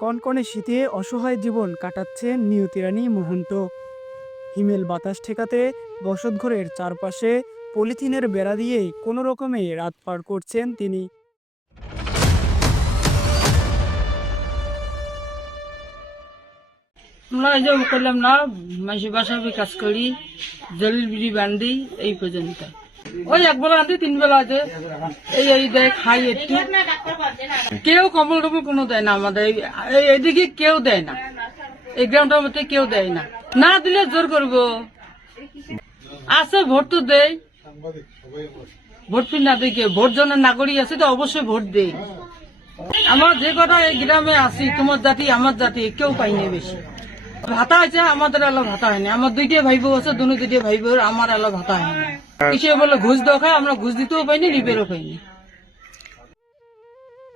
কনকনে শীতে অসহায় জীবন কাটাচ্ছেন নিয়তি রানী মহন্ত। হিমেল বাতাস ঠেকাতে বসতঘরের চারপাশে পলিথিনের বেড়া দিয়ে কোনো রকমে রাত পার করছেন তিনি। আমরা এই যে করলাম না, মাসি বাসায় কাজ করি, জলিল বিড়ি বান্ধি, এই পর্যন্ত। ওই একবেলা আনতে 3 বেলা আছে, এই দেয় খাই একটু। কেউ কম্বল টম্বল কোনো দেয় না আমাদের এইদিকে, কেউ দেয় না, এই গ্রামটার মধ্যে কেউ দেয় না। না দিলে জোর করবো। আছে ভোট তো দেয়, ভোট ফির না দেখে ভোট জনের নাগরিক আছে তো অবশ্যই ভোট দেয়। আমার যে কটা এই গ্রামে আছি, তোমার জাতি আমার জাতি কেউ পাইনি বেশি। ভাতা আছে, আমাদের এলাকা ভাতা হয়নি। আমার 2টা ভাই বোন আছে, দুটো ভাই বোন, আমার এলাকা ভাতা হয়নি। কিসে বলে ঘুষ দেওয়া খায়, আমরা ঘুষ দিতেও পাইনি, রিপেরও পাইনি।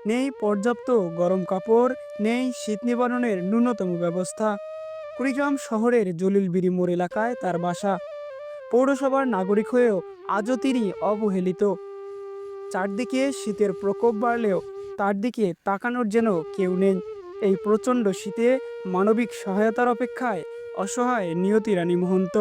নেই পর্যাপ্ত গরম কাপড়, নেই শীত নিবারণের ন্যূনতম ব্যবস্থা। কুড়িগ্রাম শহরের জলিলবিড়ি মোড় এলাকায় তার বাসা। পৌরসভার নাগরিক হয়েও আজও তিনি অবহেলিত। চারদিকে শীতের প্রকোপ বাড়লেও তার দিকে তাকানোর যেন কেউ নেই। এই প্রচণ্ড শীতে মানবিক সহায়তার অপেক্ষায় অসহায় নিয়তি রানী মহন্ত।